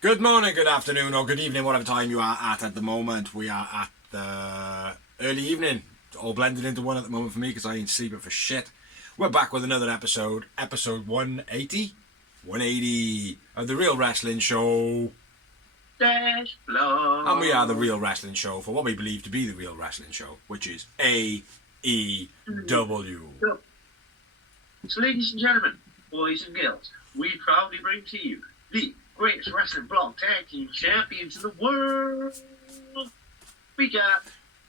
Good morning, good afternoon, or good evening, whatever time you are at the moment. We are at the early evening, all blended into one at the moment for me because I ain't sleeping for shit. We're back with another episode 180? 180 of The Real Wrestling Show. Dash Blow. And we are The Real Wrestling Show for what we believe to be The Real Wrestling Show, which is AEW. So, ladies and gentlemen, boys and girls, we proudly bring to you the greatest wrestling blog tag team champions in the world. We got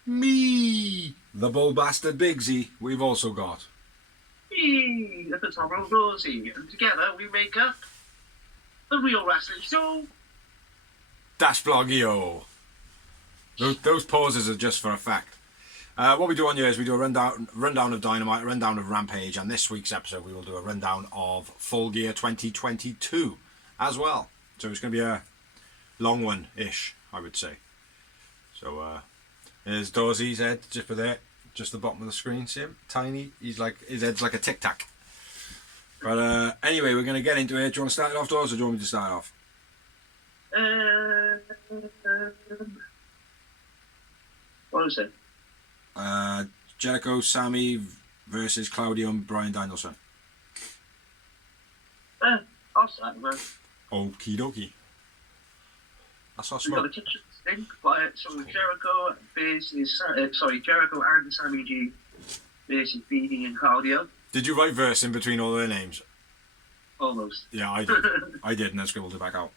Me, the bull bastard Bigsy. We've also got me at the top of Rosie, and together we make up the Real Wrestling Show. Dash Blogio. Those pauses are just for effect. What we do on here is we do a rundown of Dynamite, a rundown of Rampage, and this week's episode we will do a rundown of Full Gear 2022 as well. So it's going to be a long one-ish, I would say. So there's Dawsy's head just for there, just the bottom of the screen. See him? Tiny. His head's like a tic tac. But anyway, we're going to get into it. Do you want to start it off, Dawes, or do you want me to start it off? What is it? Jericho, Sammy versus Claudio and Bryan Danielson. I'll start, man. Okie dokie. That's our We got smoke. a kitchen sink by Jericho versus Jericho and Sammy G versus BD and Claudio. Did you write verse in between all their names? Almost. Yeah, I did. I did, and then scribbled it back out.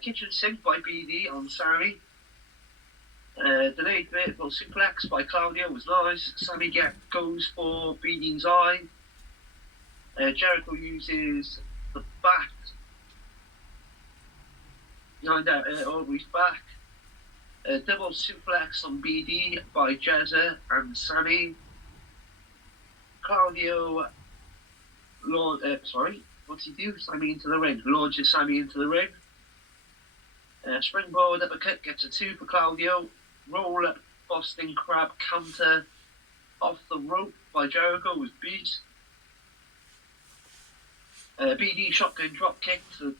Kitchen sink by BD on Sammy. Delayed vertical suplex by Claudio was nice. Sammy goes for BD's eye. Jericho uses the back behind Aubrey's back. Double suplex on BD by Jezza and Sammy. Claudio what's he do? Sammy into the ring. Launches Sammy into the ring. Springboard uppercut gets a 2 for Claudio. Roll up Boston Crab counter off the rope by Jericho was beat. BD shotgun drop kick to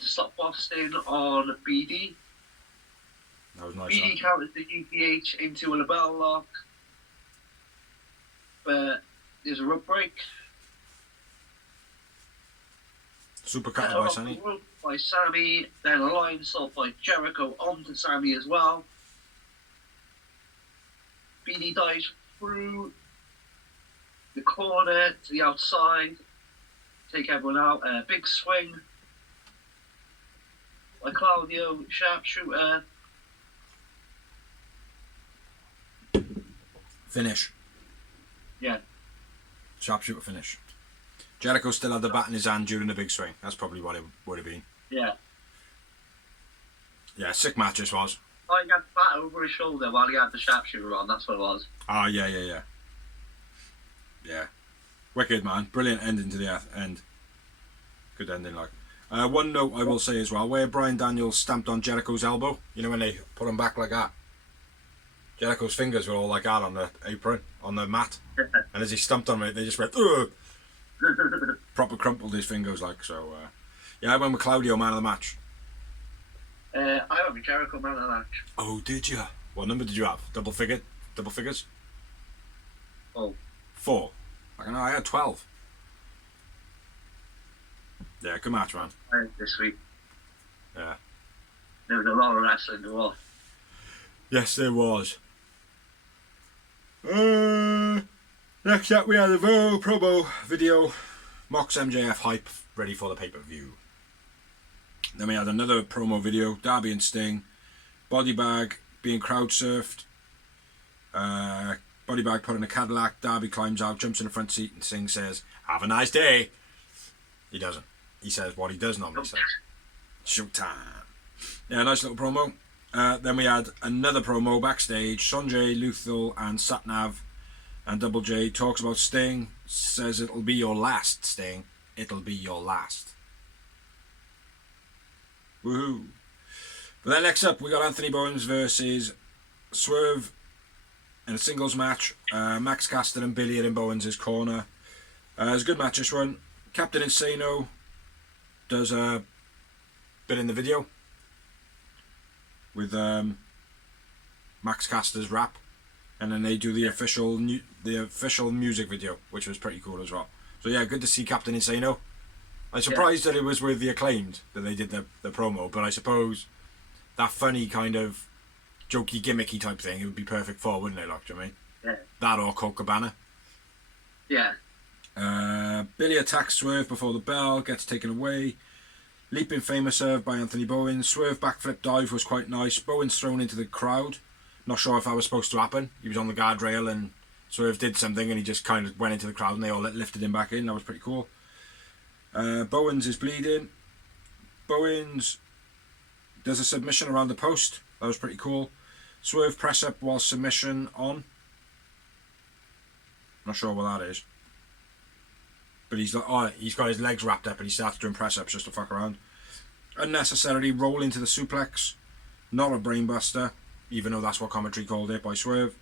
stop Boston on BD. That was nice. BD counters the UPH into a label lock, but there's a rope break. Super cut by Sammy. Rope by Sammy, then a line salt by Jericho onto Sammy as well. BD dives through the corner to the outside, take everyone out. Big swing by Claudio, sharpshooter. Finish. Yeah. Sharpshooter finish. Jericho still had the bat in his hand during the big swing. That's probably what it would have been. Yeah. Yeah, sick match this was. Oh, he had the bat over his shoulder while he had the sharpshooter on, that's what it was. Ah, yeah. Yeah. Wicked, man. Brilliant ending to the end. Good ending, like. One note I will say as well, where Bryan Daniels stamped on Jericho's elbow, you know when they put him back like that? Jericho's fingers were all like that on the apron, on the mat. And as he stamped on it, they just went, ugh! Proper crumpled his fingers, like, so. Yeah, I went with Claudio, man of the match. I went with Jericho, man of the match. Oh, did you? What number did you have? Double figures? Oh. 4. I don't know, I had 12. Yeah, good match, man. This week. Yeah. There was a lot of wrestling to watch. Yes, there was. Next up, we had a promo video. Mox MJF hype ready for the pay-per-view. Then we had another promo video. Darby and Sting. Body bag being crowd surfed. Body bag put in a Cadillac. Darby climbs out, jumps in the front seat, and Sting says, "Have a nice day." He doesn't. He says what he does normally say. Showtime. Yeah, nice little promo. Then we had another promo backstage. Sonjay, Luthal, and Satnav and Double J talks about Sting. Says it'll be your last, Sting. It'll be your last. Woohoo. But then next up, we got Anthony Bowens versus Swerve in a singles match. Max Caster and Billy are in Bowens' corner. It's a good match, this one. Captain Insano does a bit in the video with Max Caster's rap, and then they do the official music video, which was pretty cool as well. So yeah, good to see Captain Insano. I'm surprised that it was with the Acclaimed that they did the promo, but I suppose that funny kind of jokey, gimmicky type thing, it would be perfect for, wouldn't it? Like, do you know what I mean? Yeah. That or Colt Cabana. Yeah. Billy attacks Swerve before the bell, gets taken away. Leaping famous serve by Anthony Bowen. Swerve backflip dive was quite nice. Bowen's thrown into the crowd. Not sure if that was supposed to happen. He was on the guardrail and Swerve did something and he just kind of went into the crowd and they all lifted him back in. That was pretty cool. Bowens is bleeding. Bowens does a submission around the post. That was pretty cool. Swerve press up while submission on. Not sure what that is. But he's like, he's got his legs wrapped up and he starts doing press ups just to fuck around. Unnecessarily roll into the suplex. Not a brainbuster, even though that's what commentary called it by Swerve.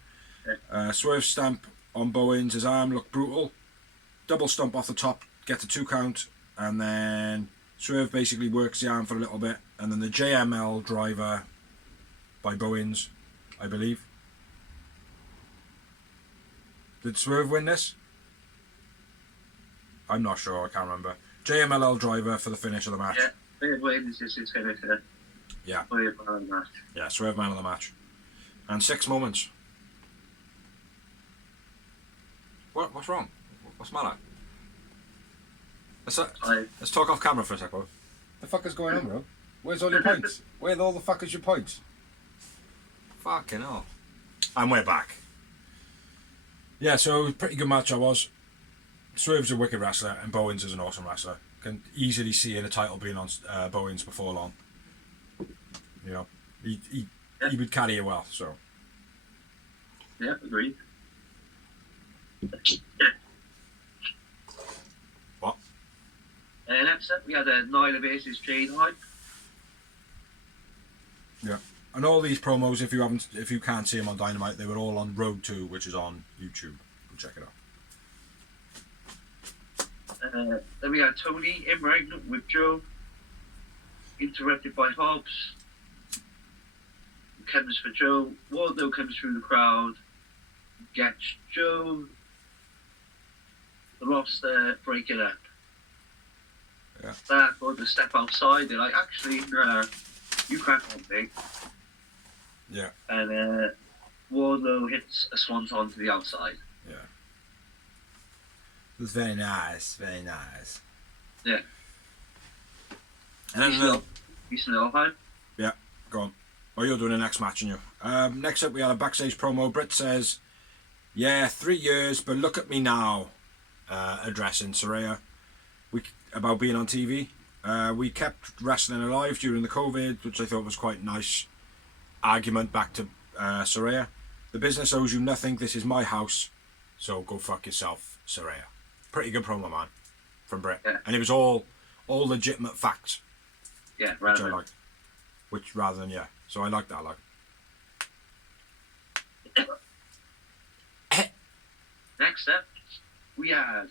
Swerve stamp on Bowens, his arm looked brutal. Double stomp off the top, get the 2 count, and then Swerve basically works the arm for a little bit, and then the JML driver by Bowens, I believe. Did Swerve win this? I'm not sure, I can't remember. JMLL driver for the finish of the match. Yeah, Swerve wins this is finisher. Yeah. Swerve man of the match. Yeah, Swerve man of the match. And 6 moments. What's wrong? What's the matter? Let's talk off camera for a second, bro. The fuck is going on, bro? Where's all your points? Where all the fuck is your points? Fucking hell. And we're back. Yeah, so pretty good match I was. Swerve's a wicked wrestler and Bowens is an awesome wrestler. Can easily see the title being on Bowens before long. You know, he would carry it well, so. Yeah, agreed. What? Next up, we had Nyla versus Jade Hype. Yeah, and all these promos, if you can't see them on Dynamite, they were all on Road 2, which is on YouTube. Go check it out. Then we had Tony in ring with Joe, interrupted by Hobbs. Comes for Joe. Wardlow comes through the crowd, gets Joe. The roster break it up. Yeah. That or the step outside. They're like, actually, you crack on me. Yeah. And Wardlow hits a swanton to the outside. Yeah. It was very nice, very nice. Yeah. And then Peace and love, huh? Yeah, go on. Oh, you're doing the next match, aren't you? Next up, we had a backstage promo. Britt says, "Yeah, 3 years, but look at me now." Addressing Saraya about being on TV. We kept wrestling alive during the COVID, which I thought was quite nice. Argument back to Saraya. The business owes you nothing. This is my house, so go fuck yourself, Saraya. Pretty good promo, man, from Britt. Yeah. And it was all legitimate facts. Yeah, Which I right. liked. Which rather than so I like that. Next up, we had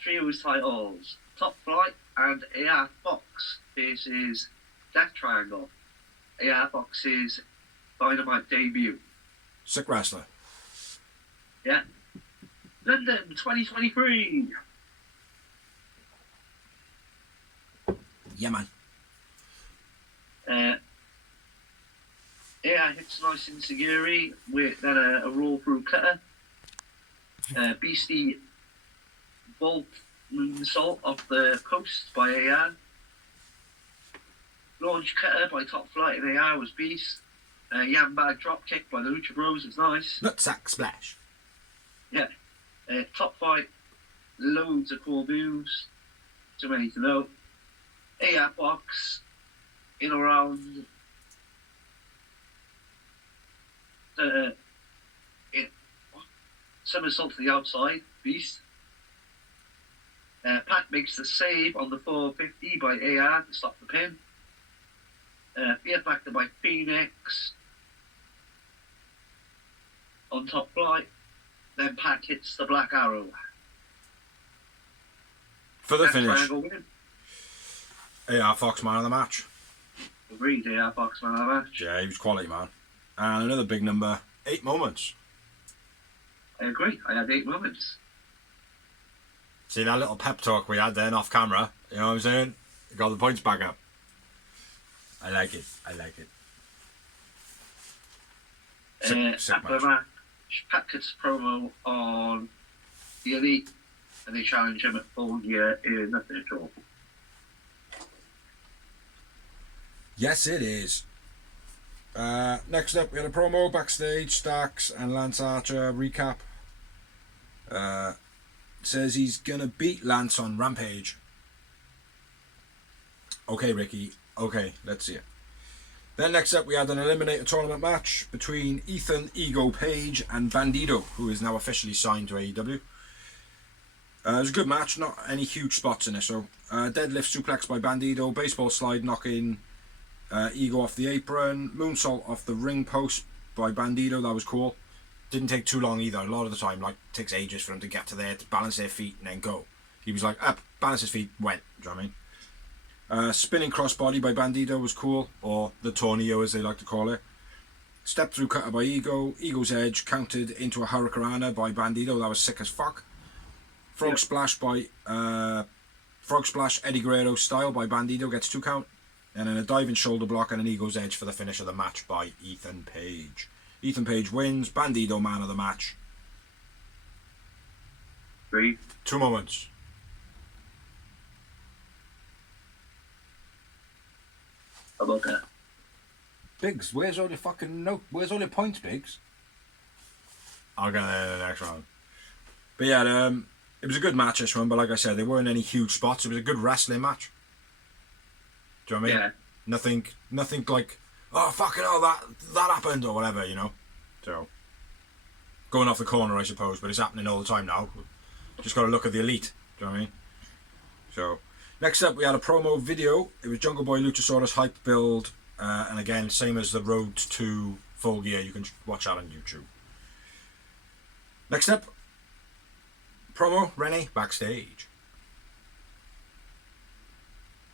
trios titles: Top Flight and AR Fox versus Death Triangle. AR Fox's Dynamite debut. Sick wrestler. Yeah. London 2023. Yeah, man. AR hits nice insecurity with then a roll through cutter. Beastie Bolt moonsault off the post by AR. Launch cutter by Top Flight and AR was Beast. Yambag drop kick by the Lucha Bros was nice. Nutsack splash. Yeah. Top Flight, loads of cool moves. Too many to know. AR Box in around somersault to the outside, Beast. Pat makes the save on the 450 by AR to stop the pin. Fear Factor by Phoenix on Top Flight. Then Pat hits the Black Arrow. For the Death finish. Triangle win. AR Fox man of the match. Agreed, yeah, box man of the match. Yeah, he was quality, man. And another big number, 8 moments. I agree. I had 8 moments. See that little pep talk we had then off camera? You know what I'm saying? Got the points back up. I like it. I like it. Sick After the match. match, Pat cuts a promo on the Elite, and they challenge him at full gear in nothing at all. Yes, it is. Next up, we had a promo backstage. Starks and Lance Archer recap. Says he's gonna beat Lance on Rampage. Okay, Ricky. Okay, let's see it. Then next up, we had an Eliminator tournament match between Ethan Ego Page and Bandido, who is now officially signed to AEW. It was a good match, not any huge spots in it. So, deadlift suplex by Bandido, baseball slide knocking Ego off the apron, moonsault off the ring post by Bandido. That was cool. Didn't take too long either. A lot of the time, like, it takes ages for them to get to there, to balance their feet and then go. He was like, up, balance his feet, went. Do you know what I mean? Spinning crossbody by Bandido was cool, or the Tornillo as they like to call it. Step through cutter by Ego. Ego's edge counted into a Hurricanrana by Bandido. That was sick as fuck. Frog splash Eddie Guerrero style by Bandido gets 2 count. And then a diving shoulder block and an Ego's edge for the finish of the match by Ethan Page. Ethan Page wins. Bandido man of the match. 3. 2 moments. How about that? Biggs, where's all your fucking note? Where's all your points, Biggs? I'll get there in the next round. But yeah, it was a good match this one, but like I said, there weren't any huge spots. It was a good wrestling match. Do you know what I mean? Yeah. Nothing like, oh fucking hell, that happened or whatever, you know. So going off the corner, I suppose, but it's happening all the time now. Just got to look at the Elite. Do you know what I mean? So next up, we had a promo video. It was Jungle Boy Luchasaurus hype build, and again, same as the Road to Full Gear. You can watch that on YouTube. Next up, promo Renee backstage.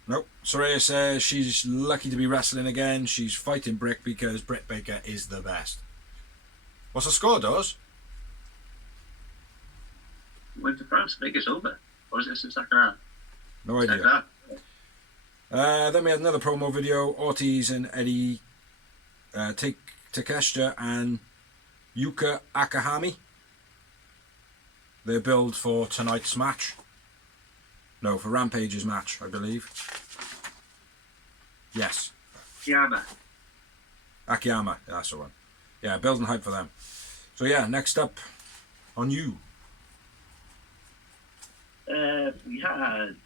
Nope. Soraya says she's lucky to be wrestling again. She's fighting Britt because Britt Baker is the best. What's the score, Does? Went to France, make it over. Or is this the second round? No idea. Then we had another promo video. Ortiz and Eddie take Takeshita and Yuka Akahami. Their build for tonight's match. No, for Rampage's match, I believe. Yes. Akiyama, that's the one. Yeah, building hype for them. So yeah, next up on you. We had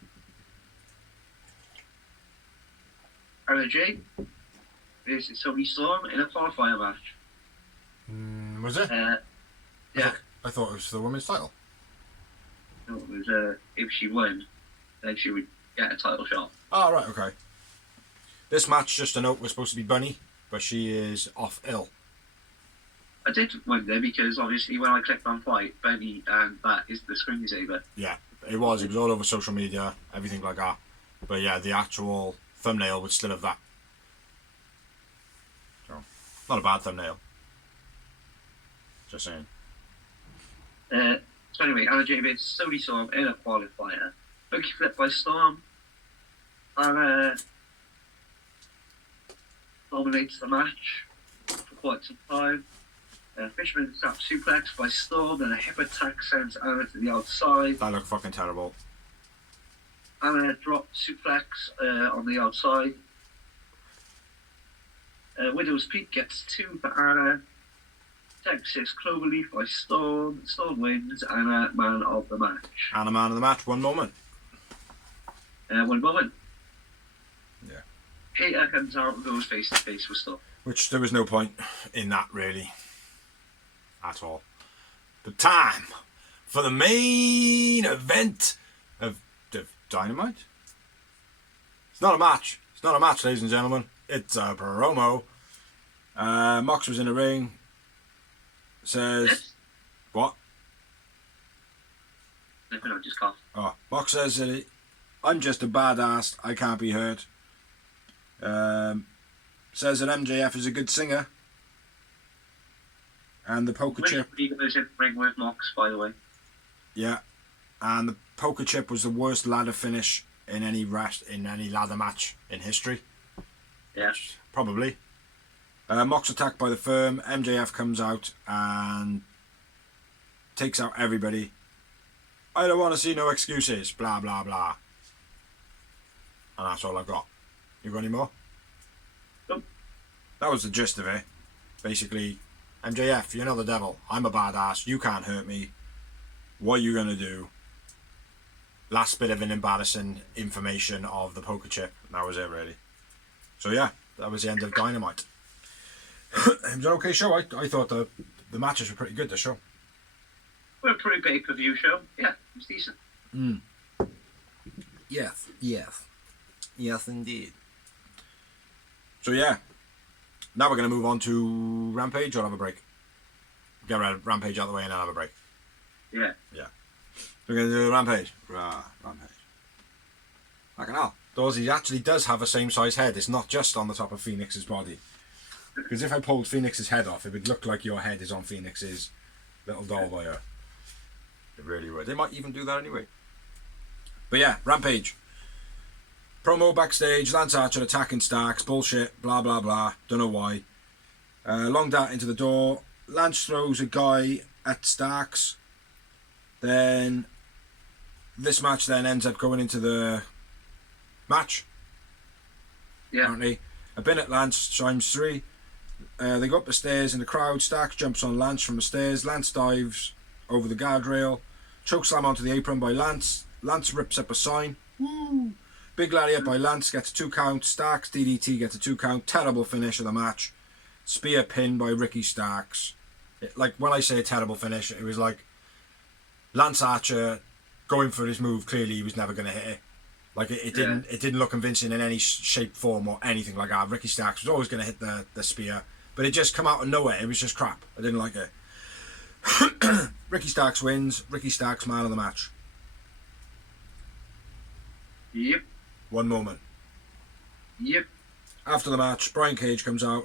RJ versus Tony Storm in a qualifier match. Was it? Yeah. I thought it was for the women's title. No, it was if she won, then she would get a title shot. Oh, right, okay. This match, just a note, was supposed to be Bunny, but she is off ill. I did wonder because obviously when I clicked on fight, Benny and that is the screensaver. Yeah, it was all over social media, everything like that. But yeah, the actual thumbnail would still have that. So, not a bad thumbnail. Just saying. So anyway, Anna Jay versus Tony Storm in a qualifier. Monkey flip by Storm. And dominates the match for quite some time. Fisherman snap suplex by Storm and a hip attack sends Anna to the outside. That looked fucking terrible. Anna dropped suplex on the outside. Widow's Peak gets 2 for Anna. Texas Cloverleaf by Storm. Storm wins. Anna man of the match. Anna man of the match, 1 moment. 1 moment. Yeah. Hater comes out and goes face to face with Storm. Which there was no point in that, really. At all. The time for the main event of Dynamite. It's not a match. It's not a match, ladies and gentlemen. It's a promo. Mox was in the ring. Says... What? Nothing, I just coughed. Oh, Mox says that I'm just a badass. I can't be hurt. says that MJF is a good singer. And the poker chip. He goes in the ring with Mox, by the way. Yeah. And the poker chip was the worst ladder finish in any ladder match in history. Yeah. Probably. Mox attacked by the firm. MJF comes out and takes out everybody. I don't want to see no excuses. Blah, blah, blah. And that's all I've got. You got any more? Nope. That was the gist of it. Basically, MJF, you're not the devil. I'm a badass. You can't hurt me. What are you going to do? Last bit of an embarrassing information of the poker chip. That was it, really. So, yeah, that was the end of Dynamite. It was an okay show. I thought the matches were pretty good, this show. We're a pretty big review show. Yeah, it was decent. Yes, indeed. So, yeah. Now we're going to move on to Rampage or have a break? Get Rampage out of the way and then have a break. Yeah. Yeah. We're going to do Rampage. Rampage. Fucking hell. He actually does have a same size head. It's not just on the top of Phoenix's body. Because if I pulled Phoenix's head off, it would look like your head is on Phoenix's little doll by her. It really would. They might even do that anyway. But yeah, Rampage. Promo backstage, Lance Archer attacking Starks, bullshit, blah blah blah, don't know why. Long dart into the door, Lance throws a guy at Starks. Then this match then ends up going into the match. Yeah. Apparently. A bin at Lance, times 3. They go up the stairs in the crowd, Starks jumps on Lance from the stairs, Lance dives over the guardrail, chokeslam onto the apron by Lance, Lance rips up a sign, woo! Big lariat by Lance gets a 2 count. Starks DDT gets a 2 count. Terrible finish of the match. Spear pin by Ricky Starks. Like when I say a terrible finish, it was like Lance Archer going for his move. Clearly, he was never going to hit it. Like it didn't look convincing in any shape, form, or anything like that. Ricky Starks was always going to hit the spear, but it just come out of nowhere. It was just crap. I didn't like it. Ricky Starks wins. Ricky Starks man of the match. Yep. One moment. Yep. After the match, Brian Cage comes out.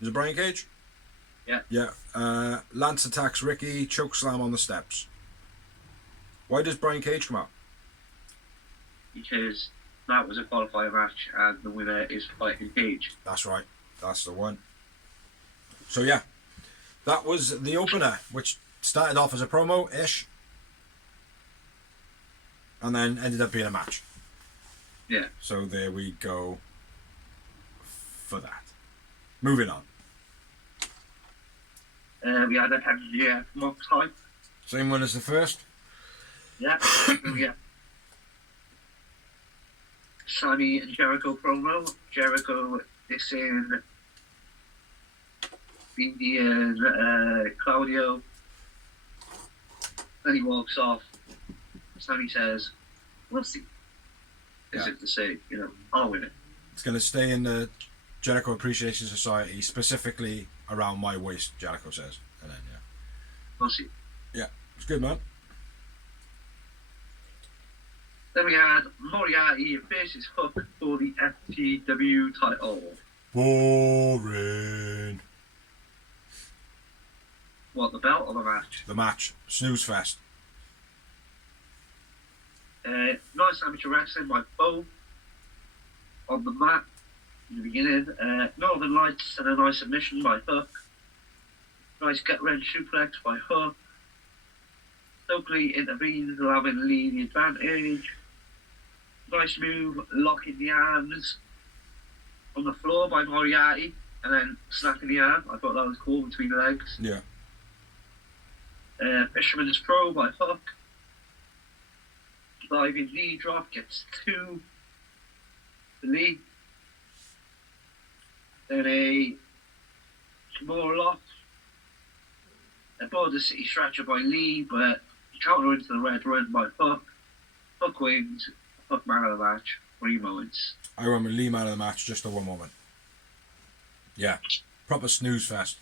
Is it Brian Cage? Yeah. Yeah. Lance attacks Ricky, chokeslam on the steps. Why does Brian Cage come out? Because that was a qualifier match and the winner is fighting Cage. That's right. That's the one. So yeah, that was the opener, which started off as a promo-ish and then ended up being a match. Yeah. So there we go for that. Moving on. We had a MJF Mox hype. Same one as the first? Yeah. Yeah. Sammy and Jericho promo. Jericho is in Vindy and Claudio. Then he walks off. Sammy says, "We'll see." As if to say, I'll win it. It's going to stay in the Jericho Appreciation Society, specifically around my waist, Jericho says. And then, yeah. We'll see. Yeah, it's good, man. Then we had Moriarty versus Hook for the FTW title. Boring. What, the belt or the match? The match. Snooze fest. Nice amateur wrestling by Bo on the mat in the beginning. Northern Lights and a nice submission by Hook. Nice gut-wrench suplex by Hook. Stokely intervenes, allowing Lee the advantage. Nice move, locking the arms on the floor by Moriarty and then snapping the arm. I thought that was cool between the legs. Yeah. Fisherman's Pro by Hook. Diving knee drop gets 2 to Lee. Then a more lock. A Border City stretcher by Lee, but counter into the red run by Hook. Hook wins. Hook man of the match. 3 moments. I remember Lee man of the match just for one moment. Yeah. Proper snooze fest.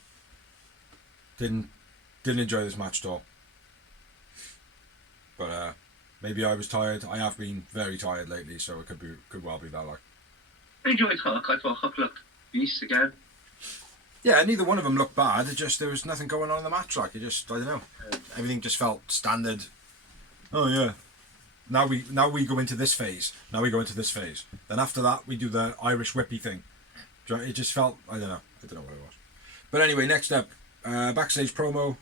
Didn't enjoy this match at all. But maybe I was tired. I have been very tired lately, so it could well be that. Like, I enjoyed Hook. I thought Hook looked Beast again. Yeah, neither one of them looked bad. There was nothing going on in the match. Like I don't know. Everything just felt standard. Oh yeah. Now we go into this phase. Now we go into this phase. Then after that we do the Irish whippy thing. It just felt, I don't know what it was. But anyway, next up, backstage promo.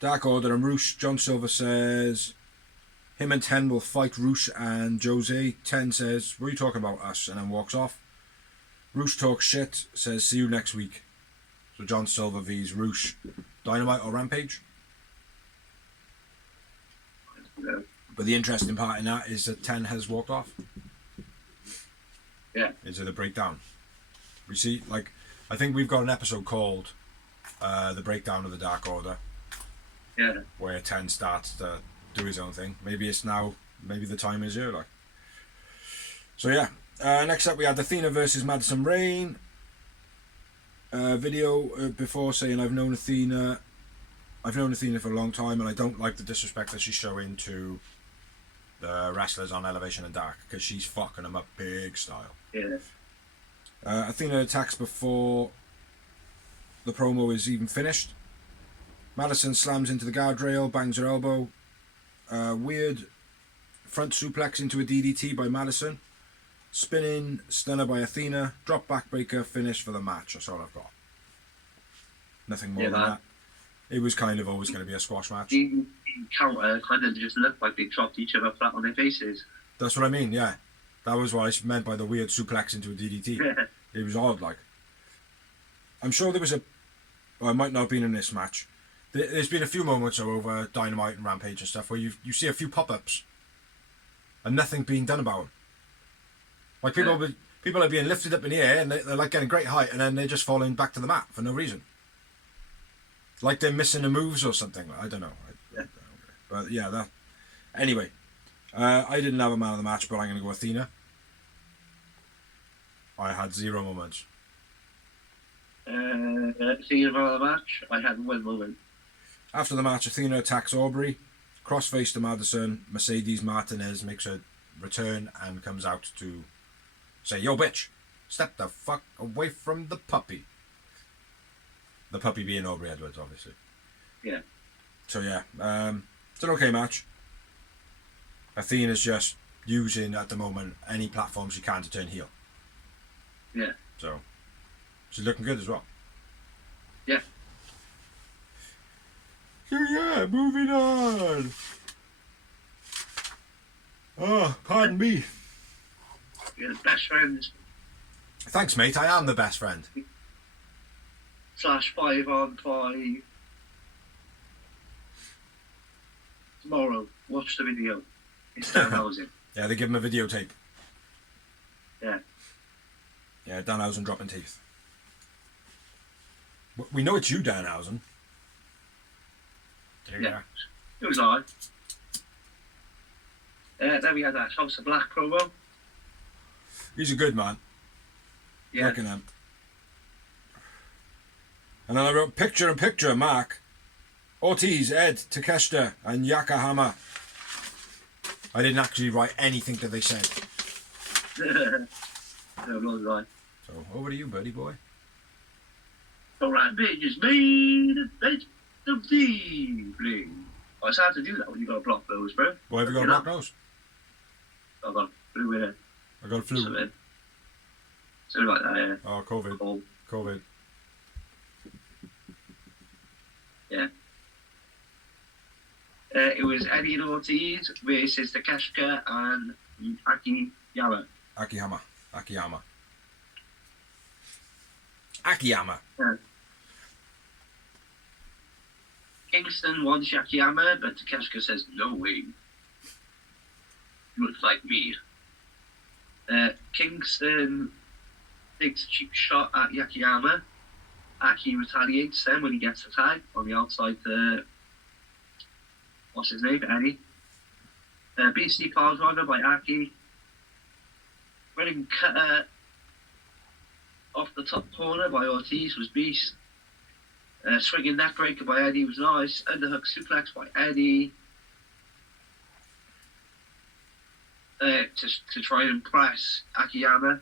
Dark Order and Roosh. John Silver says him and Ten will fight Roosh and Jose. Ten says, "What are you talking about, us?" and then walks off. Roosh talks shit. Says, "See you next week." So John Silver vs Roosh. Dynamite or Rampage? Yeah. But the interesting part in that is that Ten has walked off. Yeah. Into the breakdown. We see, like, I think we've got an episode called The Breakdown of the Dark Order. Yeah. Where Ten starts to do his own thing. Maybe the time is here, like. So yeah. Next up we had Athena versus Madison Rain. Video before saying I've known Athena for a long time and I don't like the disrespect that she's showing to the wrestlers on Elevation and Dark because she's fucking them up big style. Yeah. Athena attacks before the promo is even finished. Madison slams into the guardrail, bangs her elbow. Weird front suplex into a DDT by Madison. Spinning stunner by Athena. Drop backbreaker finish for the match. That's all I've got. Nothing more than that. It was kind of always going to be a squash match. The counter kind of just looked like they dropped each other flat on their faces. That's what I mean, yeah. That was what I meant by the weird suplex into a DDT. Yeah. It was odd, like. I'm sure there was it might not have been in this match. There's been a few moments over Dynamite and Rampage and stuff where you see a few pop-ups and nothing being done about them. Like people are being lifted up in the air and they're like getting great height and then they're just falling back to the mat for no reason. Like they're missing the moves or something. I don't know. But yeah, that. Anyway, I didn't have a man of the match, but I'm going to go Athena. I had 0 moments. Athena man of the match, I had 1 moment. After the match, Athena attacks Aubrey. Crossface to Madison. Mercedes Martinez makes her return and comes out to say, "Yo, bitch, step the fuck away from the puppy." The puppy being Aubrey Edwards, obviously. Yeah. So yeah, it's an okay match. Athena's just using at the moment any platform she can to turn heel. Yeah. So she's looking good as well. Yeah. So yeah, moving on. Oh, pardon me. You're the best friends. Thanks, mate. I am the best friend. /5-on-5. Tomorrow, watch the video. It's Danhausen. Yeah, they give him a videotape. Yeah. Yeah, Danhausen dropping teeth. We know it's you, Danhausen. Yeah. It was alright. Then we had that House of Black promo. He's a good man. Yeah. Looking at him. And then I wrote picture, Mark. Ortiz, Ed, Takeshita, and Yokohama. I didn't actually write anything that they said. No, right. So over to you, buddy boy. The Rampage is made event of the evening. Oh, it's hard to do that when you got a block nose, bro. Why have you got a block nose? I've got flu in it. I got a flu. Something like that, yeah. Oh, COVID. COVID. Yeah. It was Eddie and Ortiz versus Takeshita and Akiyama. Akiyama. Yeah. Kingston wants Akiyama, but Takeshita says, "No way. You look like me." Kingston takes a cheap shot at Yakiyama. Aki retaliates then when he gets the tag on the outside. What's his name? Eddie. Beastie Pile Driver by Aki. Running cutter off the top corner by Ortiz was Beast. Swinging neckbreaker by Eddie was nice. Underhook suplex by Eddie. To try and impress Akiyama.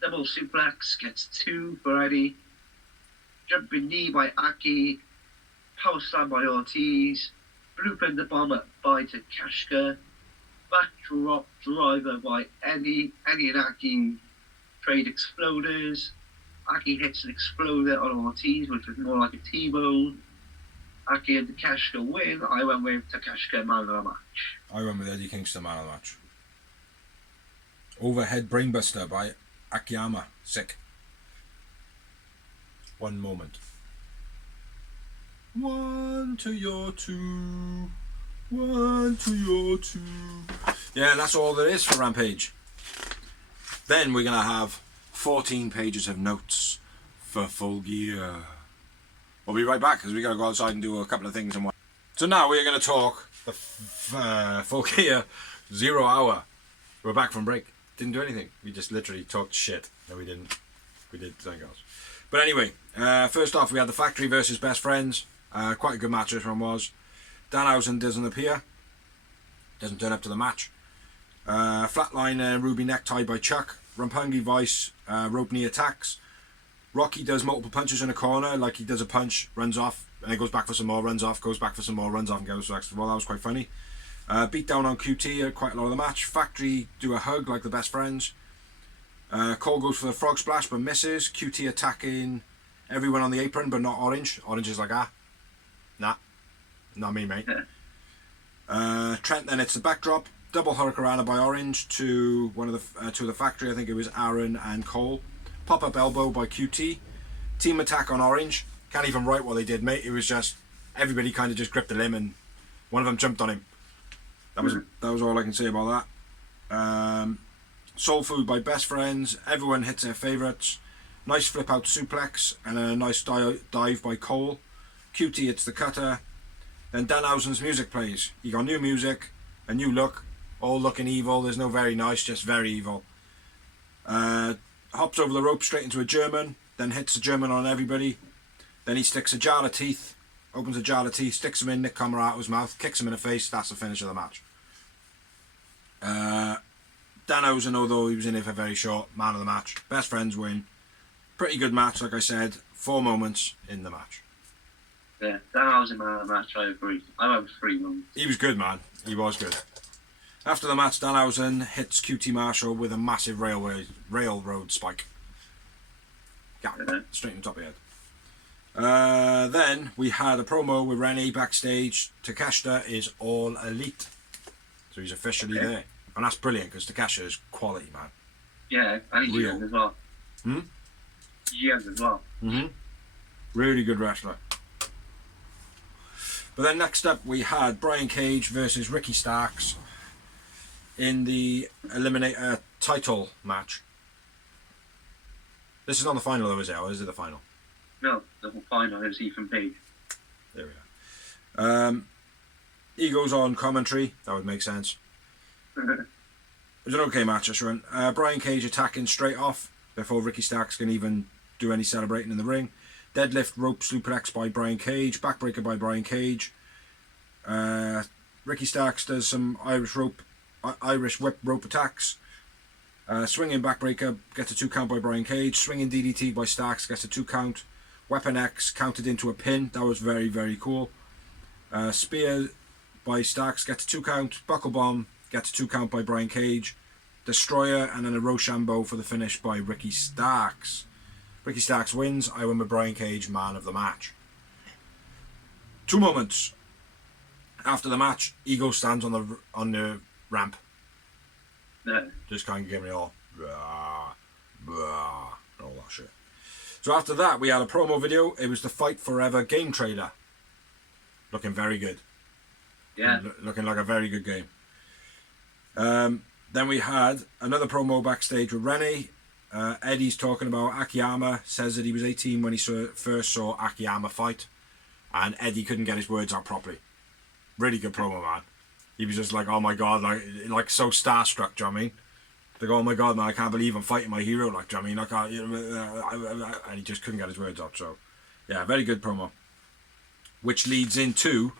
Double suplex gets 2 for Eddie. Jumping knee by Aki. Power slam by Ortiz. Blueprint the bomb by Takeshita. Backdrop driver by Eddie. Eddie and Aki trade exploders. Aki hits an exploder on Ortiz, which was more like a T-bone. Aki and Takeshita win. I went with Takeshita man of the match. I went with Eddie Kingston man of the match. Overhead brainbuster by Akiyama. Sick. One moment. 1 to your 2. 1 to your 2. Yeah, and that's all there is for Rampage. Then we're going to have 14 pages of notes for Full Gear. We'll be right back because we got to go outside and do a couple of things. So now we're going to talk the Full Gear 0 hour. We're back from break. Didn't do anything. We just literally talked shit. No, we didn't. We did something else. But anyway, first off, we had the Factory versus Best Friends. Quite a good match this one was. Danhausen doesn't appear. Doesn't turn up to the match. Flatline Ruby necktie by Chuck. Roppongi Vice rope knee attacks. Rocky does multiple punches in a corner, like he does a punch, runs off, and then goes back for some more, runs off, goes back for some more, runs off, and goes for extra. Well, that was quite funny. Beat down on QT quite a lot of the match. Factory do a hug like the Best Friends. Cole goes for the frog splash but misses. QT attacking everyone on the apron but not Orange. Orange is like, nah, not me, mate. Trent then hits the backdrop. Double Hurricanrana by Orange to one of the to the Factory. I think it was Aaron and Cole. Pop up elbow by QT. Team attack on Orange. Can't even write what they did, mate. It was just everybody kind of just gripped the limb and one of them jumped on him. That was all I can say about that. Soul Food by Best Friends. Everyone hits their favourites. Nice flip out suplex and a nice dive by Cole. QT hits the cutter. Then Danhausen's music plays. You got new music, a new look, all looking evil. There's no very nice, just very evil. Hops over the rope straight into a German, then hits the German on everybody. Then he sticks a jar of teeth, opens a jar of teeth, sticks them in Nick Camarato's mouth, kicks him in the face. That's the finish of the match. Danhausen, although he was in it for very short, man of the match. Best Friends win. Pretty good match, like I said. 4 moments in the match. Yeah, Danhausen man of the match, I agree. I went 3 moments. He was good, man. He was good. After the match, Danhausen hits QT Marshall with a massive railroad spike. Yeah, straight in the top of the head. Then we had a promo with Rennie backstage. Takeshita is all elite. So he's officially there. And that's brilliant because Takeshita is quality, man. Yeah, and he's young as well. He's young as well. Really good wrestler. But then next up we had Brian Cage versus Ricky Starks in the Eliminator title match. This is not the final though, is it? Or is it the final? No, the final is Ethan Page. There we are. He goes on commentary. That would make sense. It was an okay match, this one. Brian Cage attacking straight off before Ricky Starks can even do any celebrating in the ring. Deadlift rope suplex by Brian Cage. Backbreaker by Brian Cage. Ricky Starks does some Irish whip rope attacks. Swinging backbreaker gets a 2 count by Brian Cage. Swinging DDT by Starks gets a 2 count. Weapon X counted into a pin. That was very, very cool. Spear by Starks gets a 2 count. Buckle Bomb gets a 2 count by Brian Cage. Destroyer and then a Rochambeau for the finish by Ricky Starks. Ricky Starks wins. I win with Brian Cage, man of the match. 2 moments after the match, Ego stands on the ramp. Yeah. Just kind of giving it all, blah, blah, and all that shit. So after that, we had a promo video. It was the Fight Forever game trailer. Looking very good. Yeah. Looking like a very good game. Then we had another promo backstage with Rennie. Eddie's talking about Akiyama. Says that he was 18 when he first saw Akiyama fight. And Eddie couldn't get his words out properly. Really good promo, man. He was just like, oh my god, like so starstruck, do you know what I mean? Like, oh my god, man, I can't believe I'm fighting my hero, like, do you know what I mean? And he just couldn't get his words out, so yeah, very good promo. Which leads into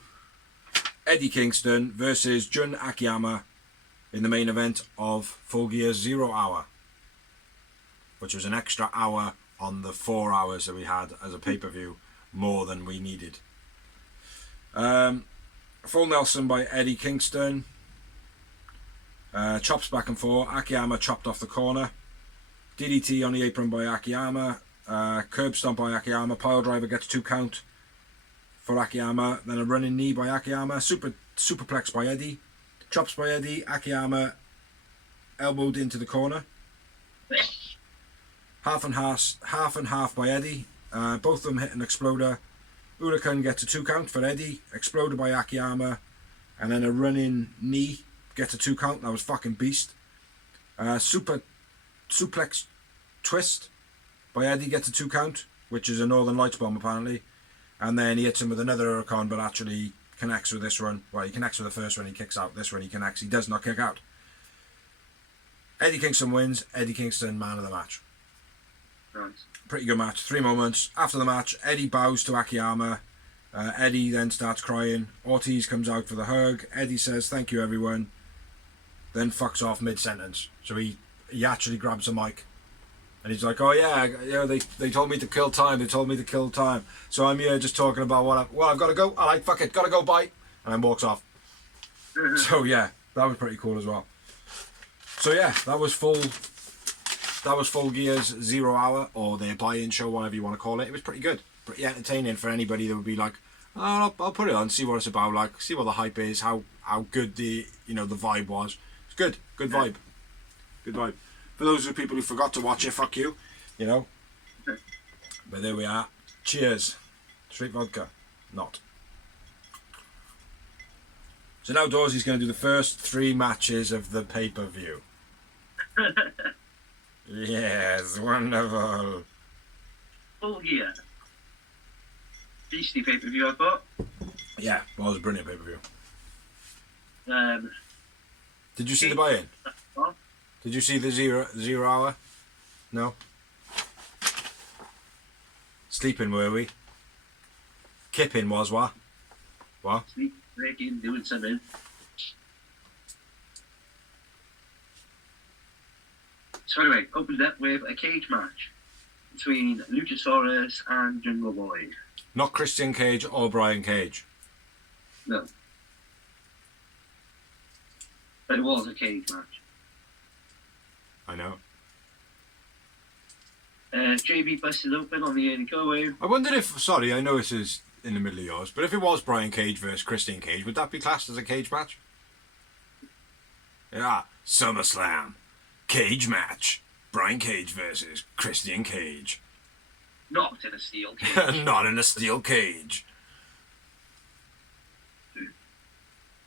Eddie Kingston versus Jun Akiyama in the main event of Full Gear 0 Hour. which was an extra hour on the 4 hours that we had as a pay-per-view, more than we needed. Full Nelson by Eddie Kingston. Chops back and forth. Akiyama chopped off the corner. DDT on the apron by Akiyama. Curb stomp by Akiyama. Pile driver gets 2 count for Akiyama. Then a running knee by Akiyama. Superplex by Eddie. Chops by Eddie. Akiyama elbowed into the corner. Half and half by Eddie. Both of them hit an exploder. Huracan gets a 2 count for Eddie. Exploded by Akiyama. And then a running knee gets a 2 count. That was fucking beast. Suplex twist by Eddie gets a 2 count, which is a Northern Lights bomb apparently. And then he hits him with another Huracan, but actually connects with this one. Well, he connects with the first one, he kicks out. This one he connects. He does not kick out. Eddie Kingston wins. Eddie Kingston, man of the match. Nice. Pretty good match. 3 moments. After the match, Eddie bows to Akiyama. Eddie then starts crying. Ortiz comes out for the hug. Eddie says, "Thank you, everyone." Then fucks off mid-sentence. So he actually grabs a mic. And he's like, "Oh yeah, they told me to kill time. They told me to kill time. So I'm here just talking about I've got to go. All right, fuck it. Got to go, bye." And then walks off. So yeah, that was pretty cool as well. So yeah, that was Full Gear's 0 hour, or their buy-in show, whatever you want to call it. It was pretty good, pretty entertaining for anybody that would be like, "Oh, I'll put it on, see what it's about, like, see what the hype is, how good the the vibe was." It's good vibe, good vibe. For those of people who forgot to watch it, fuck you, But there we are. Cheers. Straight vodka, not. So now Dawsey's going to do the first 3 matches of the pay-per-view. Yes, wonderful. Full Gear. Beastie pay-per-view, I thought. Yeah, well, it was a brilliant pay-per-view. Um, Did you see the buy-in? What? Did you see the zero hour? No? Sleeping, were we? Kipping was what? What? Sleep, breaking, doing something. So anyway, opened up with a cage match between Luchasaurus and Jungle Boy. Not Christian Cage or Brian Cage. No. But it was a cage match. I know. JB busted open on the early going. I wondered if, sorry, I know this is in the middle of yours, but if it was Brian Cage versus Christian Cage, would that be classed as a cage match? Yeah, SummerSlam. Cage match. Brian Cage versus Christian Cage. Not in a steel cage. Not in a steel cage.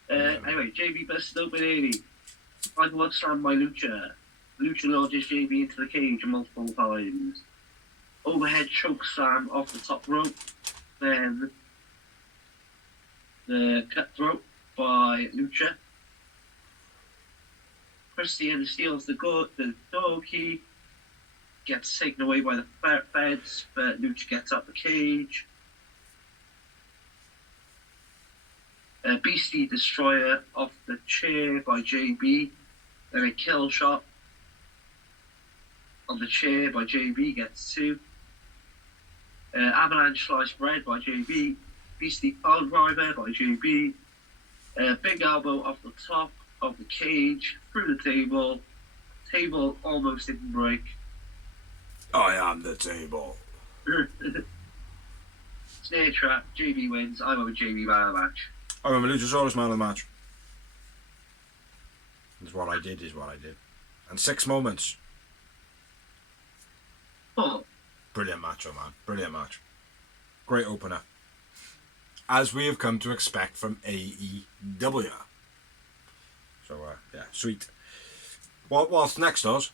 Anyway, JB busted open early. One slam by Lucha. Lucha lodges JB into the cage multiple times. Overhead choke slam off the top rope. Then the cutthroat by Lucha. Christian steals the door key. Gets taken away by the feds, but Lucha gets out the cage. Beastie Destroyer off the chair by JB. Then a kill shot on the chair by JB gets 2. Avalanche sliced bread by JB. Beastie Pile Driver by JB. Big elbow off the top of the cage through the table. Table almost didn't break. I am the table. Snare trap. JB wins. I'm over JB man of the match. I remember Luchasaurus man of the match. Is what I did. And 6 moments. Oh. Brilliant match, oh man. Brilliant match. Great opener. As we have come to expect from AEW. So, yeah, sweet. What's next, Oz?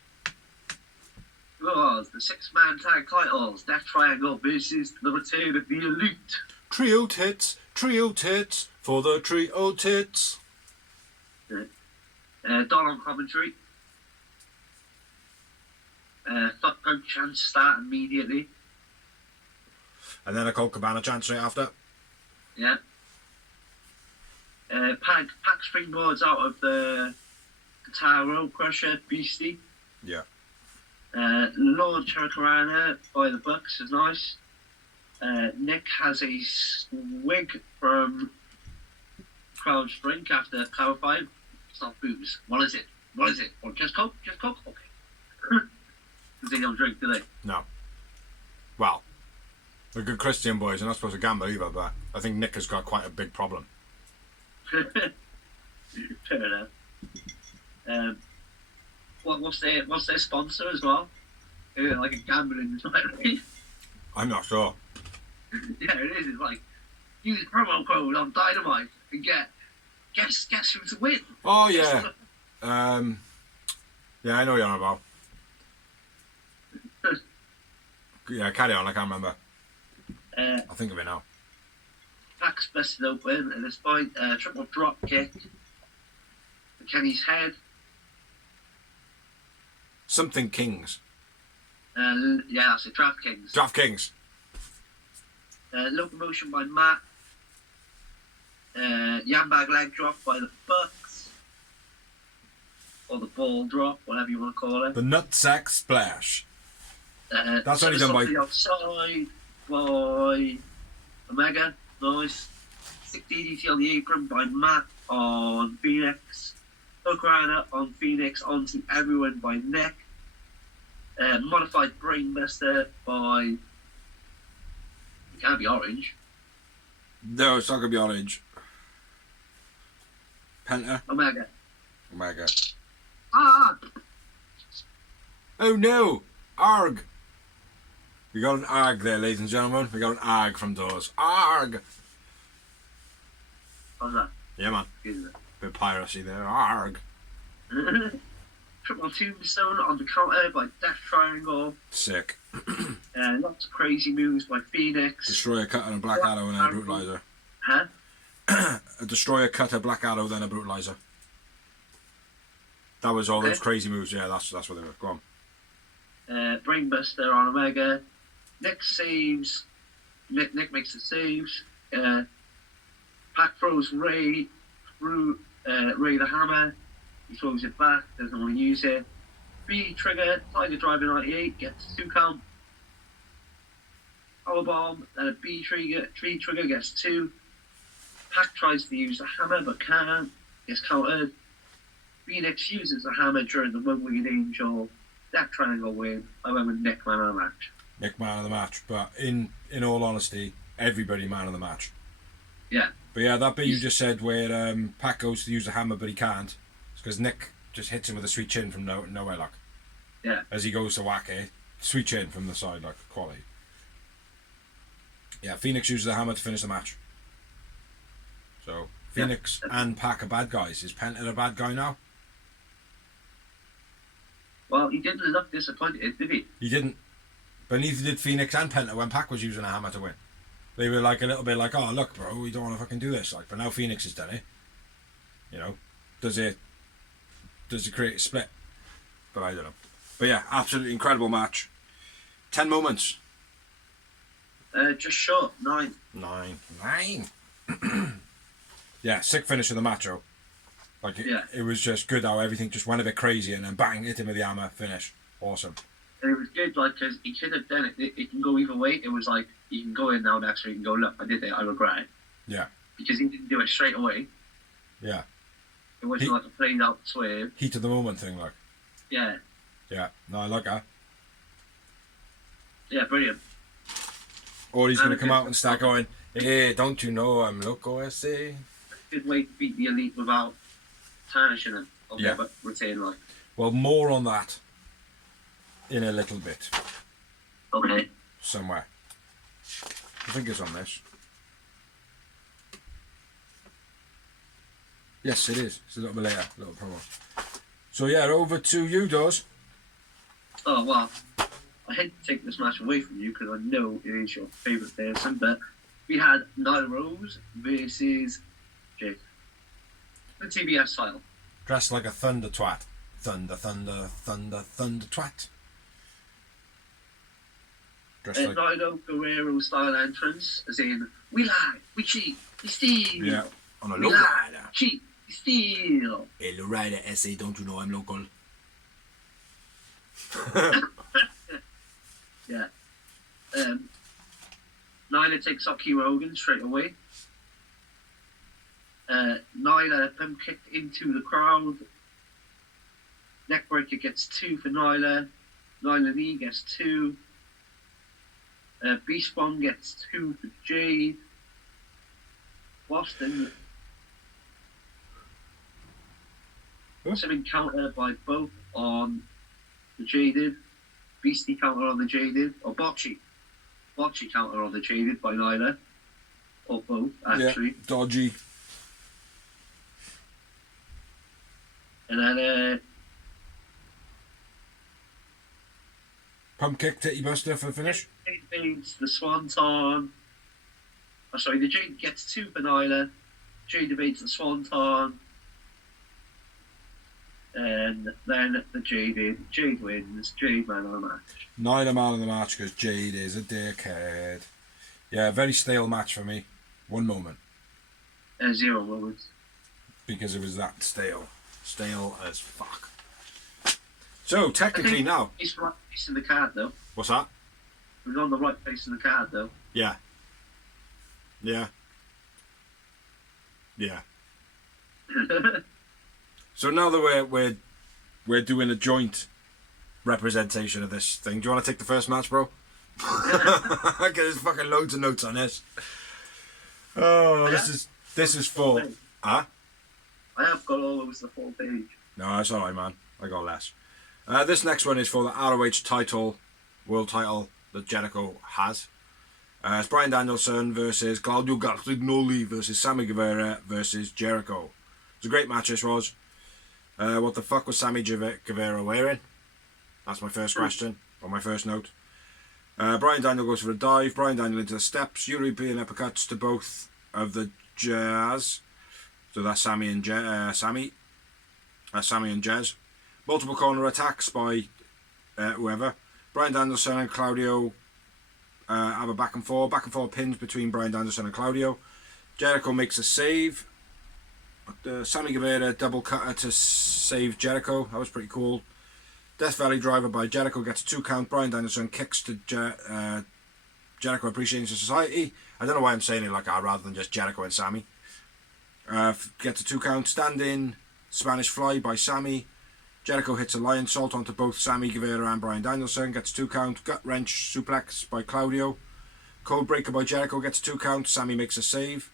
Was the 6-man tag titles. Death Triangle versus the return of the Elite. Trio tits for the trio tits. Don on commentary. Fuck Punk chance start immediately. And then a Colt Cabana chant straight after. Yeah. Pack springboards out of the guitar rope crusher, Beastie. Yeah. Lord Charakarana by the Bucks is nice. Nick has a swig from Crowd's drink after Power 5. It's not booze. What is it? What is it? Or just Coke? Just Coke? Okay. Because they don't drink, do they? No. Well, the good Christian boys are not supposed to gamble either, but I think Nick has got quite a big problem. Fair enough. What's their sponsor as well? Like a gambling lottery. I'm not sure. Yeah, it is. It's like use promo code on Dynamite and guess who to win. Oh yeah. Yeah, I know what you're on about. Yeah, carry on. I can't remember. I'll think of it now. Pack's busted open at this point. Triple drop kick to Kenny's head. Something Kings. Yeah, that's it. DraftKings. DraftKings. Locomotion by Matt. Yambag leg drop by the Bucks. Or the ball drop, whatever you want to call it. The nutsack splash. That's only done by... outside by Omega. Nice. 6 DDT on the apron by Matt on Phoenix. Hook Runner on Phoenix onto everyone by Nick. Modified Brainbuster by... It can't be orange. No, it's not going to be orange. Penta. Omega. Ah! Oh no! Arg! We got an ARG there, ladies and gentlemen. We got an ARG from Doors. ARG! How's that? Yeah, man. Good. Bit of piracy there. ARG! Triple Tombstone on the counter by Death Triangle. Sick. Lots of crazy moves by Phoenix. Destroyer, Cutter, and Black Arrow, and then a Brutalizer. Huh? A Destroyer, Cutter, Black Arrow, then a Brutalizer. That was all those crazy moves. Yeah, that's what they were. Go on. Brainbuster on Omega. Nick saves. Nick makes the saves. Pac throws Ray through Ray the Hammer. He throws it back. Doesn't want to use it. B trigger. Tiger Driver 98 gets 2 count. Powerbomb. Then a B trigger. Tree trigger gets 2. Pac tries to use the hammer but can't. Gets countered. Phoenix uses the hammer during the One-Winged Angel. That triangle win. I went with Nick man of the match. Nick man of the match, but in all honesty, everybody man of the match. Yeah. But yeah, that bit you just said where Pac goes to use the hammer but he can't, it's because Nick just hits him with a sweet chin from nowhere, like. Yeah. As he goes to whack it, sweet chin from the side, like quality. Yeah, Phoenix uses the hammer to finish the match. So Phoenix and Pac are bad guys. Is Penta a bad guy now? Well, he didn't look disappointed, did he? He didn't. But neither did Phoenix and Penta when Pac was using a hammer to win. They were like a little bit like, oh look, bro, we don't want to fucking do this. Like, but now Phoenix has done it. You know, does it create a split? But I don't know. But yeah, absolutely incredible match. 10 moments. Just short, 9. 9. Yeah, sick finish of the match, though. Like, it was just good how everything just went a bit crazy and then bang, hit him with the hammer, finish. Awesome. And it was good, like, because he could have done it. It can go either way. It was like, you can go in now next week and go, look, I did it, I regret it. Yeah. Because he didn't do it straight away. Yeah. It wasn't like a played out swerve. Heat of the moment thing, like. Yeah. Yeah. No, I like that. Yeah, brilliant. Or he's going to come out and start going, hey, don't you know I'm loco, SA? Good way to beat the Elite without tarnishing them. Yeah. But retain, like. Well, more on that in a little bit. Okay. Somewhere. I think it's on this. Yes, it is. It's a little bit later, a little promo. So yeah, over to you, Doz. Oh, well, I hate to take this match away from you because I know it is your favourite person, but we had Nyla Rose versus Jake. The TBS title. Dressed like a thunder twat. Thunder twat. Dressed like... Rhino Guerrero style entrance, as in, we lie, we cheat, we steal. Yeah, on a we low lie, rider. cheat, we steal. Hey, low rider, SA, don't you know I'm local? Nyla takes Oki Rogan straight away. Nyla pump kicked into the crowd. Neckbreaker gets 2 for Nyla. Nyla knee gets 2. Beast Bomb gets 2 for Jade. Boston. Something counter by both on the Jaded. Beastie counter on the Jaded. Or Bocce. Bocce counter on the Jaded by Nyla. Or both, actually. Yeah, dodgy. And then Pump kick, titty buster for the finish. Jade beats the Swanton. Oh, sorry, the Jade gets 2 for Nyla. Jade beats the Swanton. And then the Jade wins. Jade man of the match. Nyla man of the match because Jade is a dickhead. Yeah, very stale match for me. 1 moment. 0 moments. Because it was that stale. Stale as fuck. So, technically now... He's right place in the card, though. What's that? He was on the right place in the card, though. Yeah. Yeah. Yeah. So now that we're doing a joint representation of this thing, do you want to take the first match, bro? Because there's fucking loads of notes on this. Oh, this is full. Huh? I have got almost the full page. No, that's alright, man. I got less. This next one is for the ROH title, world title that Jericho has. It's Bryan Danielson versus Claudio Castagnoli versus Sammy Guevara versus Jericho. It's a great match, this was. What the fuck was Sammy Guevara wearing? That's my first question, or my first note. Bryan Daniel goes for a dive. Bryan Daniel into the steps. European uppercuts to both of the Jazz. So that's Sammy and Sammy and Jazz. Multiple corner attacks by whoever. Bryan Danielson and Claudio have a back and forth pins between Bryan Danielson and Claudio. Jericho makes a save. Sammy Guevara double cutter to save Jericho. That was pretty cool. Death Valley driver by Jericho gets a 2 count. Bryan Danielson kicks to Jericho Appreciation Society. I don't know why I'm saying it like that rather than just Jericho and Sammy. Gets a 2 count. Stand in Spanish Fly by Sammy. Jericho hits a lion salt onto both Sammy Guevara and Bryan Danielson. Gets a 2 count. Gut wrench suplex by Claudio. Code breaker by Jericho gets a 2 count. Sammy makes a save.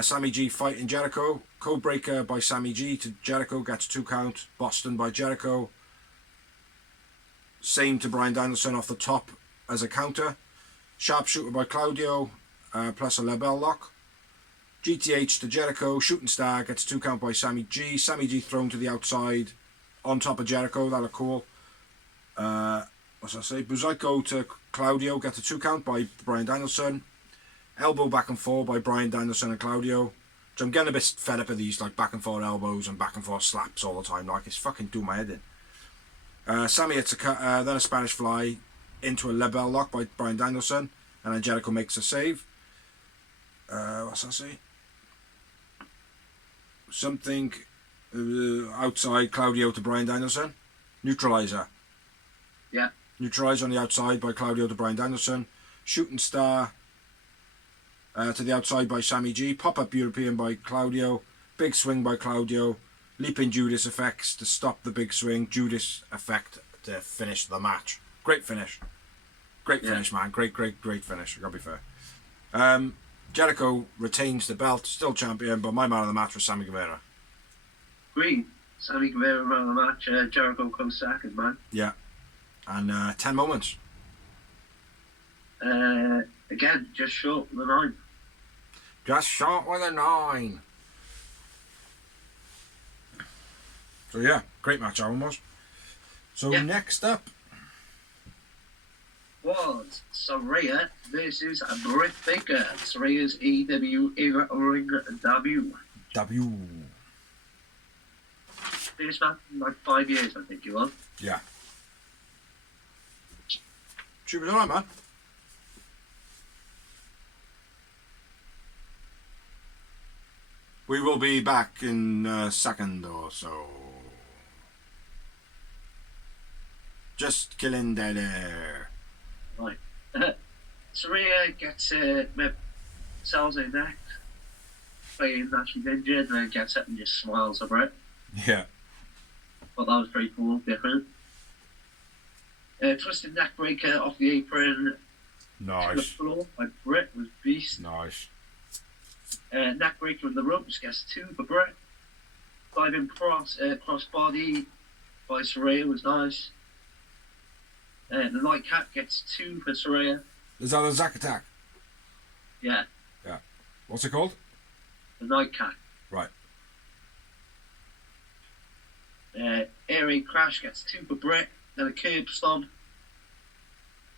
Sammy G fighting Jericho. Code breaker by Sammy G to Jericho gets a 2 count. Boston by Jericho. Same to Bryan Danielson off the top as a counter. Sharpshooter by Claudio plus a label lock. GTH to Jericho. Shooting star gets a 2 count by Sammy G. Sammy G thrown to the outside on top of Jericho. That looked cool. What's I say? Buzaiko to Claudio gets a 2 count by Bryan Danielson. Elbow back and forth by Bryan Danielson and Claudio. So I'm getting a bit fed up of these like back and forth elbows and back and forth slaps all the time. Like it's fucking doing my head in. Sammy hits a cut, then a Spanish Fly into a label lock by Bryan Danielson, and then Jericho makes a save. What's that say? Something outside Claudio to Bryan Danielson. Neutralizer. Yeah. Neutralizer on the outside by Claudio to Bryan Danielson. Shooting star to the outside by Sammy G. Pop-up European by Claudio. Big swing by Claudio. Leaping Judas effects to stop the big swing. Judas effect to finish the match. Great finish. Great finish, man. Great finish. I gotta be fair. Jericho retains the belt, still champion, but my man of the match was Sammy Guevara. Green. Sammy Guevara man of the match. Jericho comes second, man. Yeah. And 10 moments. Again, just short of the 9. Just short with a 9. So yeah, great match almost. So next up was Saraya versus Britt Baker. Saraya's AEW in-ring debut. First match in like 5 years, I think it was. Yeah. She was alright, man. We will be back in a second or so. Just killing dead air. Right. Saraya gets sells her neck, playing that she's injured, and then gets up and just smiles over it. Yeah. But that was pretty cool, different. Twisted neck breaker off the apron. Nice. To the floor by Britt was beast. Nice. Neck breaker in the ropes gets 2 for Britt. Diving cross body by Saraya was nice. The nightcap gets 2 for Saraya. Is that a Zack attack? Yeah. Yeah. What's it called? The nightcap. Right. Air raid crash gets 2 for Britt. Then a curb stomp.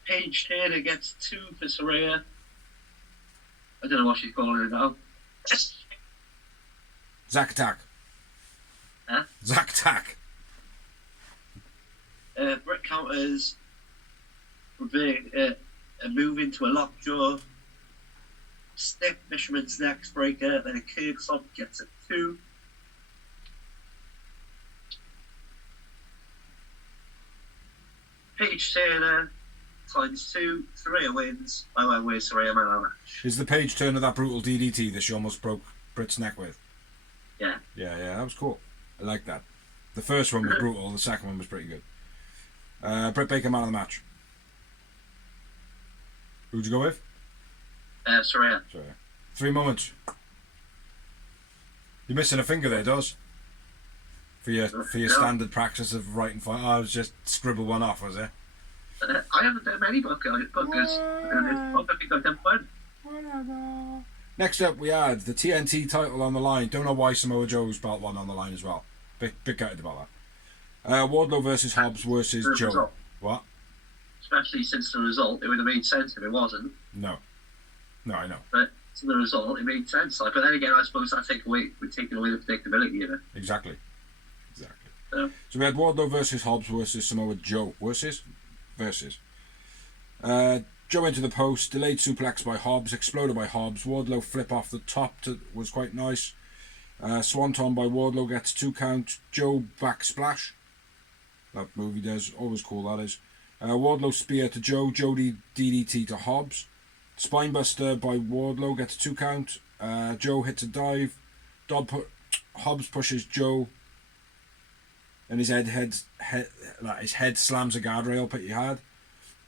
Paige Taylor gets 2 for Saraya. I don't know what she's calling it now. Zack attack. Huh? Zack attack. Britt counters with a move into a lockjaw. Stiff Fisherman's next breaker. Then a curb stomp gets a 2. Paige Taylor times 2. Saraya wins. I went with Saraya man of the match. Is the page turn of that brutal DDT that she almost broke Britt's neck with? Yeah. Yeah, that was cool. I like that. The first one was brutal, the second one was pretty good. Britt Baker, man of the match. Who'd you go with? Saraya. Sorry. 3 moments. You're missing a finger there, Doz. For your standard practice of writing fire. Oh, I was just scribble one off, was it? I haven't done many bookers. I think I've done one. Whatever. Next up, we had the TNT title on the line. Don't know why Samoa Joe's belt one on the line as well. Bit gutted about that. Wardlow versus Hobbs versus Joe. Result. What? Especially since the result, it would have made sense if it wasn't. No, I know. But to the result, it made sense. Like, but then again, I suppose that we're taking away the predictability of it. Exactly. So we had Wardlow versus Hobbs versus Samoa Joe. Versus. Joe into the post, delayed suplex by Hobbs, exploded by Hobbs. Wardlow flip off the top was quite nice. Swanton by Wardlow gets 2 count. Joe backsplash. That move he does, always cool that is. Wardlow spear to Joe. Jody DDT to Hobbs. Spinebuster by Wardlow gets 2 count. Joe hits a dive. Hobbs pushes Joe. And his head slams a guardrail pretty hard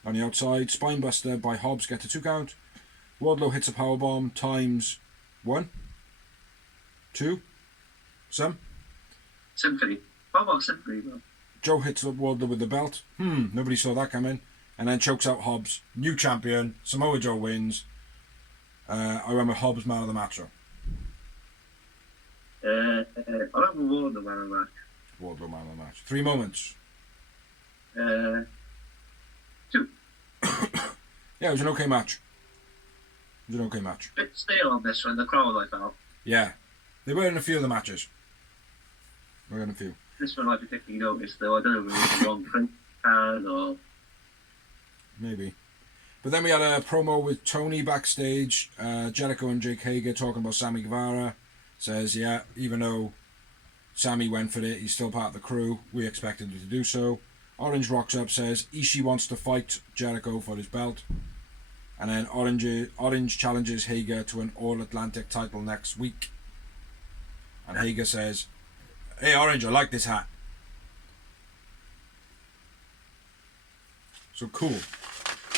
on the outside. Spinebuster by Hobbs gets a 2 count. Wardlow hits a powerbomb times 1, 2, some. Symphony. Powerbomb Symphony, though. Joe hits Wardlow with the belt. Nobody saw that coming. And then chokes out Hobbs. New champion. Samoa Joe wins. I remember Hobbs man of the match. I don't remember Wardlow man of the match. Wardlow man of the match. 3 moments. 2. Yeah, it was an okay match. Bit stale on this one, the crowd, I felt. Yeah. They were in a few of the matches. This one I particularly noticed, though. I don't know if it was the wrong print card or... Maybe. But then we had a promo with Tony backstage. Jericho and Jake Hager talking about Sammy Guevara. Says, yeah, even though Sammy went for it, he's still part of the crew. We expected him to do so. Orange rocks up, says Ishii wants to fight Jericho for his belt. And then Orange challenges Hager to an All-Atlantic title next week. And Hager says, hey Orange, I like this hat. So cool.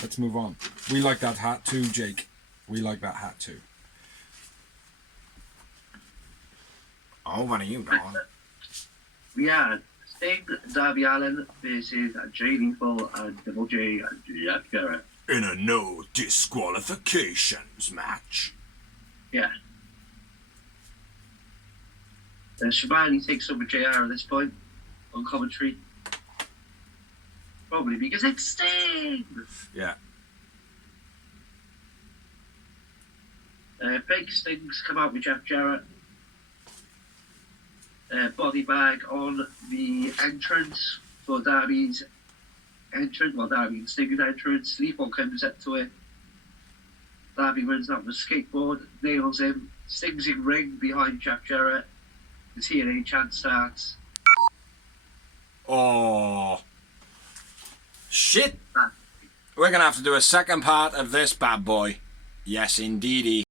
Let's move on. We like that hat too, Jake. We like that hat too. Oh, what are you doing? We had Sting, Darby Allin versus Jay Lethal and Double J and Jeff Jarrett. In a no disqualifications match. Yeah. Shivani takes over JR at this point on commentary. Probably because it's Sting! Yeah. Fake Stings come out with Jeff Jarrett. Body bag on the entrance for Darby's entrance. Well, Darby and Sting's entrance. Lethal comes up to it. Darby runs out with a skateboard, nails him. Sting's in ring behind Jeff Jarrett. The TNA chant starts. Oh. Shit. we're going to have to do a second part of this bad boy. Yes, indeedy.